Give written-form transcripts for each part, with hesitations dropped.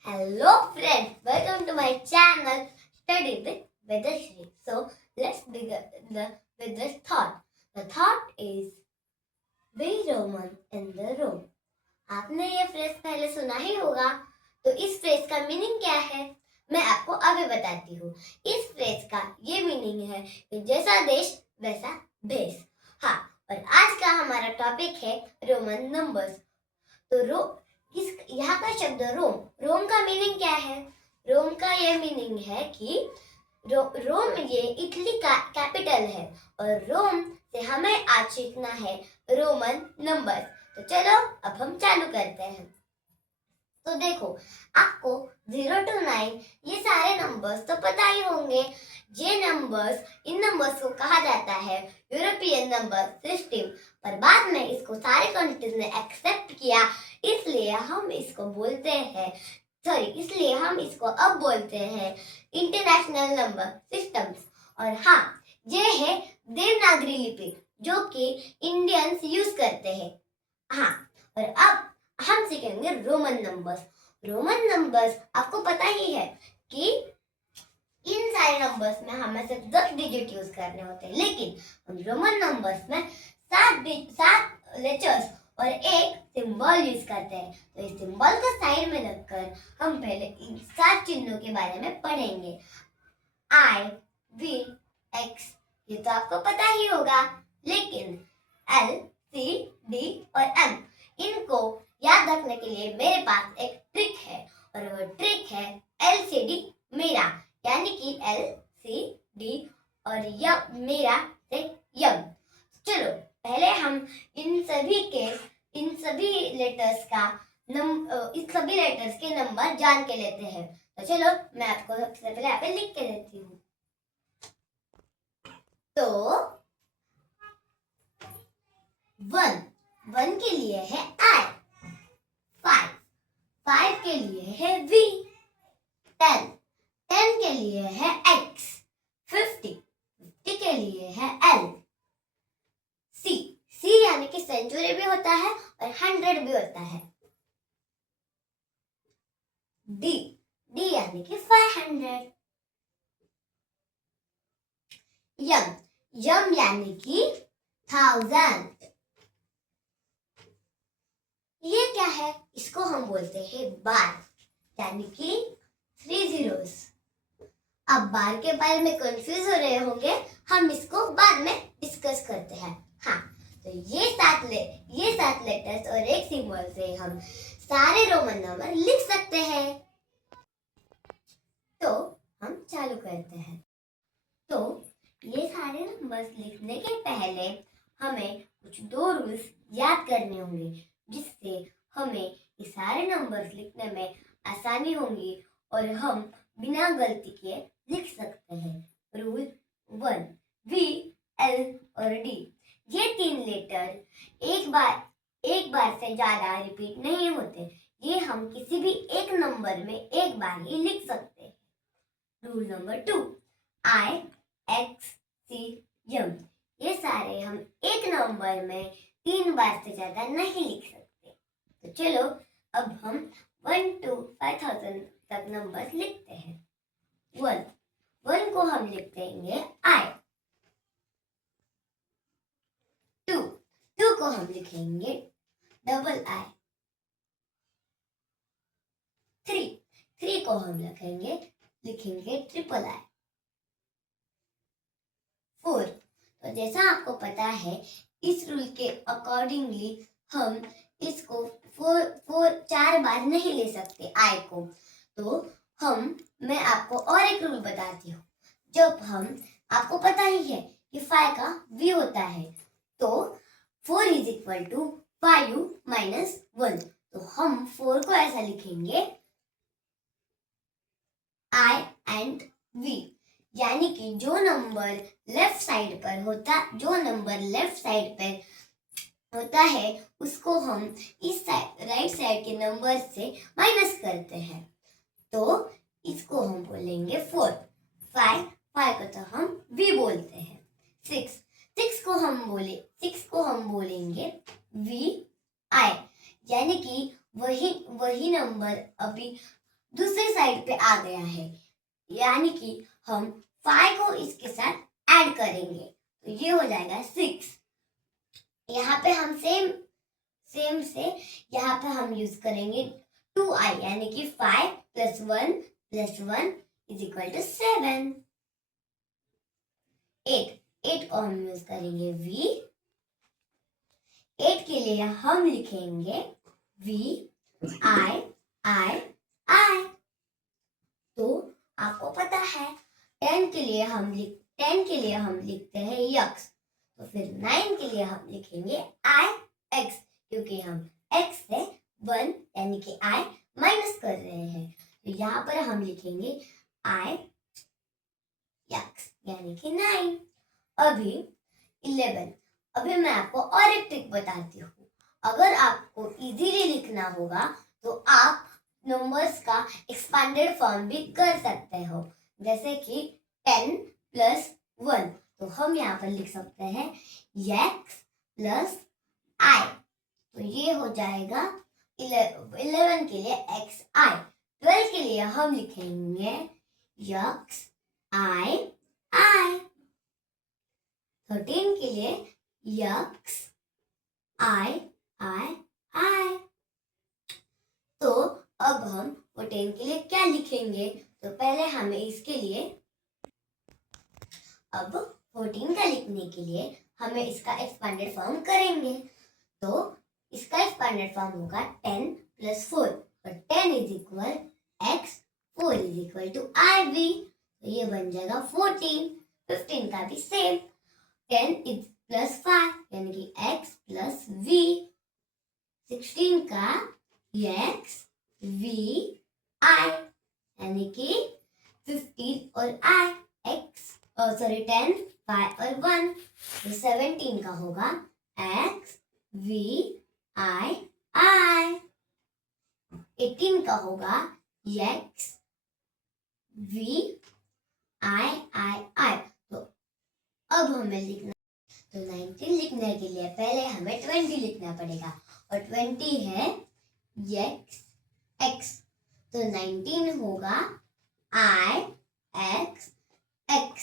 Hello friends, welcome to my channel Study with Vedashri. So let's begin with this thought. The thought is be Roman in the room. आपने ये phrase पहले सुना ही होगा, तो इस phrase का meaning क्या है मैं आपको अभी बताती हूँ। इस फ्रेज का ये मीनिंग है कि जैसा देश वैसा भेष। हाँ, और आज का हमारा टॉपिक है रोमन नंबर्स। तो इस यहाँ का शब्द रोम का मीनिंग क्या है? रोम का ये मीनिंग है कि रोम ये इटली का कैपिटल है और रोम से हमें आज सीखना है रोमन नंबर्स। तो चलो अब हम चालू करते हैं। तो देखो, आपको 0 to 9 ये सारे नंबर्स तो पता ही होंगे। इन नंबर्स को कहा जाता है यूरोपियन नंबर सिस्टम, पर बाद में इसको सारे कंट्रीज ने एक्सेप्ट किया, इसलिए हम इसको अब बोलते हैं इंटरनेशनल नंबर सिस्टम्स। और हाँ, ये है देवनागरी लिपि जो कि इंडियंस यूज करते हैं। हाँ, और अब हम सीखेंगे रोमन नंबर्स आपको पता ही है कि इन सारे नंबर्स में हमें सिर्फ 10 डिजिट यूज करने होते हैं, लेकिन रोमन नंबर्स में 7 लेटर्स और एक सिंबल यूज करते हैं। तो इस सिंबल को साइड में रखकर हम पहले इन 7 चिन्हों के बारे में पढ़ेंगे। I, V, X ये तो आपको पता ही होगा, लेकिन L, C, D और M इनको याद रखने के लिए मेरे पास एक ट्रिक है, और वो ट्रिक है LCD मेरा, यानी कि LCD और यम मेरा से यम। चलो पहले हम इन सभी लेटर्स के नंबर जान के लेते हैं। तो चलो मैं आपको सबसे पहले यहाँ पे लिख के देती हूँ। तो 1 के लिए है I, 5 के लिए है V, 10 के लिए है X, 50 के लिए है L, C यानी कि सेंचुरी भी होता है और 100 भी होता है, D यानी कि 500, यम यानी कि 1000। ये क्या है? इसको हम बोलते हैं बार, यानी कि 3 zeros। अब बार के बारे में कंफ्यूज हो रहे होंगे, हम इसको बाद में डिस्कस करते हैं। हाँ, तो ये सात लेटर्स और एक सिंबल से हम सारे रोमन नंबर लिख सकते हैं। तो हम चालू करते हैं। तो ये सारे नंबर्स लिखने के पहले हमें कुछ 2 रूल्स याद करने होंगे, जिससे हमें ये सारे नंबर्स लिखने में आसानी होगी और हम बिना गलती के लिख सकते हैं। रूल 1, V, L और D ये 3 लेटर एक बार से ज्यादा रिपीट नहीं होते। ये हम किसी भी एक नंबर में एक बार ही लिख सकते हैं। Rule number 2, I, X, C, M ये सारे हम एक नंबर में 3 बार से ज्यादा नहीं लिख सकते। तो चलो अब हम 1 to 5000 तक नंबर लिखते हैं। 1 को हम लिख देंगे I, 2 को हम लिखेंगे II, 3 को हम लिखेंगे III, 4। तो जैसा आपको पता है, इस रूल के अकॉर्डिंगली हम इसको 4 बार नहीं ले सकते I को। तो मैं आपको और एक रूल बताती हूँ। आपको पता ही है कि 5 का V होता है, तो 4 = 5U - 1। तो हम 4 को ऐसा लिखेंगे I and V, यानी कि जो नंबर लेफ्ट साइड पर होता है उसको हम इस राइट साइड के नंबर से माइनस करते हैं। तो इसको हम बोलेंगे 4। 5 को तो हम V बोलते हैं। 6 को हम बोलेंगे VI, यानी कि वही नंबर अभी दूसरी साइड पे आ गया है, यानी कि हम 5 को इसके साथ ऐड करेंगे तो ये हो जाएगा 6। यहाँ पे हम सेम से यहाँ पे हम यूज करेंगे 2i, यानी कि 5 + 1 + 1 = 7। 8 को हम यूज करेंगे v। 8 के लिए हम लिखेंगे v i i i। तो आपको पता है 10 के लिए हम लिखते हैं यक्स, तो फिर 9 के लिए हम लिखेंगे i x, क्योंकि हम x से 1 यानी कि i माइनस कर रहे हैं, तो यहाँ पर हम लिखेंगे i x यानी कि 9। अभी 11। अभी मैं आपको और एक ट्रिक बताती हूँ। अगर आपको इजीली लिखना होगा तो आप नंबर्स का एक्सपांडेड फॉर्म भी कर सकते हो, जैसे कि 10 + 1, तो हम यहाँ पर लिख सकते हैं x + i, तो ये हो जाएगा 11 के लिए xi। 12 के लिए हम लिखेंगे x i i। 13 के लिए x i i i। तो अब हम 14 के लिए क्या लिखेंगे, तो पहले हमें इसके लिए अब 14 का लिखने के लिए हमें इसका एक्सपांडेड फॉर्म करेंगे, तो इसका एक्सपांडेड फॉर्म होगा 10 + 4, और 10 = x, 4 = iv, तो ये बन जाएगा 14। 15 का भी सेम, 10 + 5 यानी कि x + v। 16 का x v i यानी कि 15 और i, x 10 5 और 1, तो 17 का होगा x v i i। 18 का होगा x v i i i। तो अब हमें लिखना, तो 19 लिखने के लिए पहले हमें 20 लिखना पड़ेगा, और 20 है x, तो 19 होगा i x x,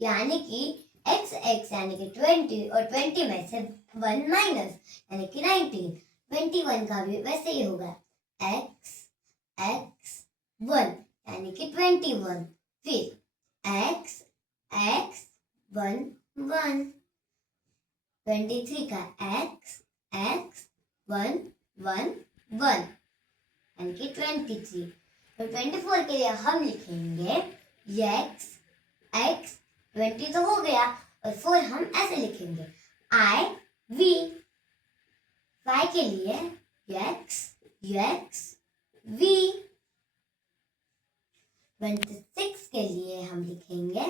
यानी कि x यानी कि 20, और 20 में से 1 माइनस यानी कि 19। 21 का भी वैसे ही होगा x x 1 यानी कि 21, फिर x x 1 1। 23 का x x 1 1 1 यानी कि 23। तो 24 के लिए हम लिखेंगे x x, 20 तो हो गया, और 4 हम ऐसे लिखेंगे i v। 5 के लिए x x v। 26 के लिए हम लिखेंगे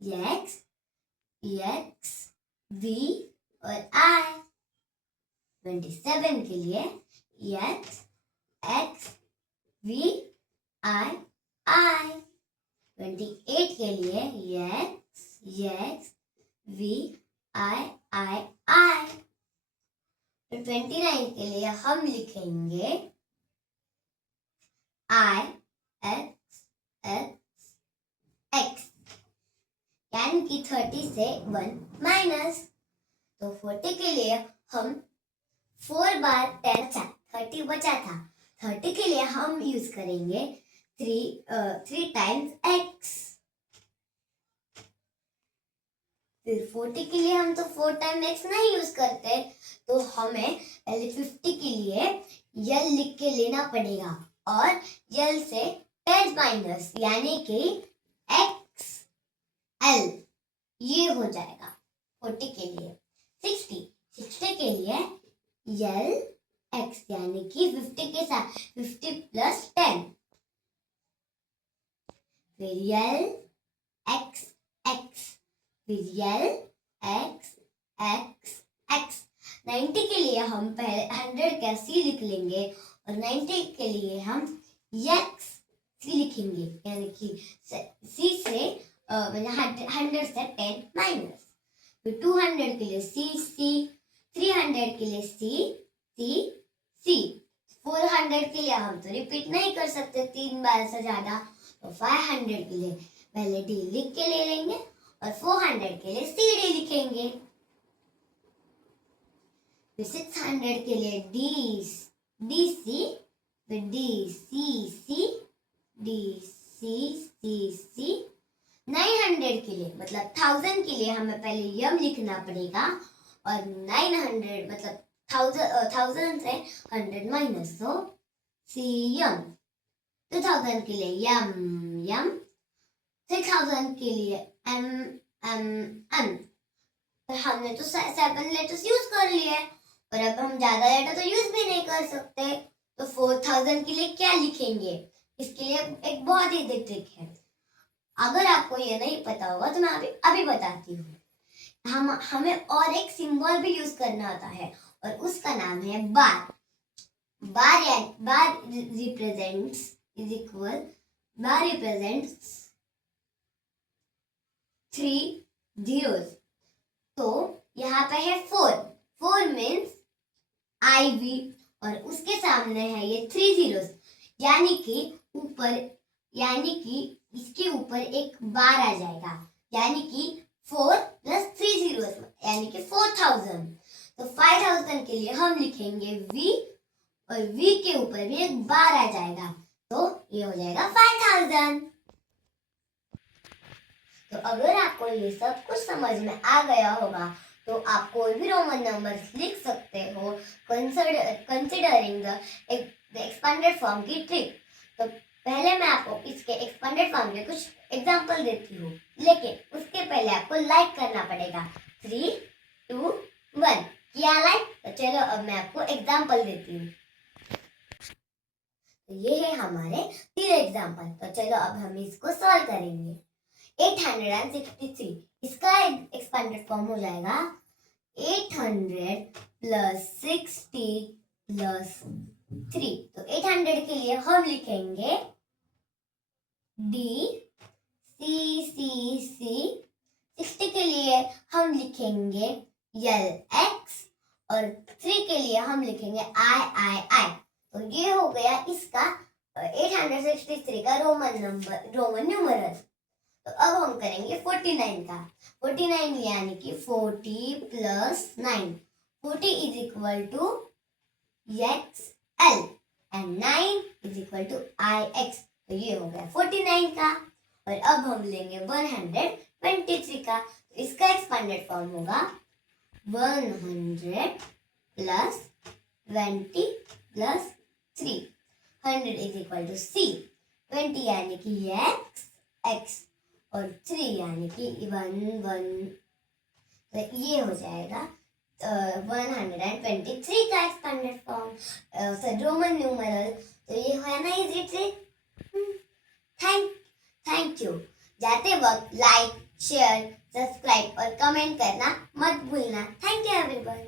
x x v और i। 27 के लिए x x v i i। 28 के लिए x v i i i। 29 के लिए हम लिखेंगे i x x x, यानी कि 30 से 1 माइनस। तो 40 के लिए हम 4 बार 10 30 बचा था, 30 के लिए हम यूज करेंगे 3 टाइम्स x। फिर 40 के लिए हम तो 4 टाइम x नहीं यूज करते, तो हमें पहले 50 के लिए यल लिख के लेना पड़ेगा, और यल से 10 माइनस यानी कि x l, ये हो जाएगा 40 के लिए। 60 के लिए यल x यानी कि 50 के साथ 50 + 10, फिर यल x x, फिर यल x x x। 90 के लिए हम पहले 100 का c लिख लेंगे, और 90 के लिए हम x c लिखेंगे, यानी कि c से 100 से 10 माइनस। फिर 200 के लिए c c, 300 के लिए c c c, 400 के लिए हम तो रिपीट नहीं कर सकते 3 बार से ज्यादा, तो 500 के लिए पहले डी लिख के ले लेंगे और 400 के लिए सी डी लिखेंगे। फिर 600 के लिए डी सी, फिर डी सी डी सी। 900 के लिए मतलब 1000 के लिए हमें पहले यम लिखना पड़ेगा और 900 मतलब 1000 से 100 माइनस, तो सी यम। 2000 के लिए यम 6000 के लिए एम। हमने तो 7 लेटर्स यूज कर लिए और अब हम ज्यादा लेटर तो यूज भी नहीं कर सकते, तो 4000 के लिए क्या लिखेंगे? इसके लिए एक बहुत ही ट्रिक है। अगर आपको ये नहीं पता होगा तो मैं अभी बताती हूँ। हमें और एक सिंबल भी यूज करना होता है और उसका नाम है बार। बार रिप्रेजेंट्स बार रिप्रेजेंट्स 3 zeros। तो यहाँ पे है 4 मीन्स IV और उसके सामने है ये 3 zeros, यानी कि इसके ऊपर एक बार आ जाएगा, यानी कि 4 + 3 zeros यानी कि 4000। तो 5000 के लिए हम लिखेंगे V और V के ऊपर भी एक बार आ जाएगा, तो ये हो जाएगा 5000। तो अगर आपको ये सब कुछ समझ में आ गया होगा तो आप कोई भी रोमन नंबर्स लिख सकते हो कंसिडरिंग द एक्सपेंडेड फॉर्म की ट्रिक। तो पहले मैं आपको इसके एक्सपेंडेड फॉर्म के कुछ एग्जांपल देती हूँ, लेकिन उसके पहले आपको लाइक करना पड़ेगा। 3 2 1 किया लाइक? तो चलो अब मैं आपको एग्जांपल देती हूँ। तो ये है हमारे 3 एग्जांपल। तो चलो अब हम इसको सॉल्व करेंगे। 863 इसका एक्सपेंडेड फॉर्म हो जाएगा 800 + 60 + 3। तो 800 के लिए हम लिखेंगे डी सी। 60 के लिए हम लिखेंगे LX और 3 के लिए हम लिखेंगे I। तो ये हो गया इसका 863 का रोमन न्यूमरल। तो अब हम करेंगे 49 का। 49 यानी कि 40 + 9। 40 = XL and 9 = IX। तो ये हो गया 49 का। और अब हम लेंगे 123 का। तो इसका एक्सपेंडेड फॉर्म होगा 100 + 20 + 3। 100 = C। 20 यानी कि X और 3 यानी कि 1। तो ये हो जाएगा 123 का एक्सपेंडेड फॉर्म रोमन न्यूमरल। तो ये है ना इजी ट्रिक। Thank you. जाते वक्त लाइक, शेयर, सब्सक्राइब और कमेंट करना मत भूलना। Thank you everyone.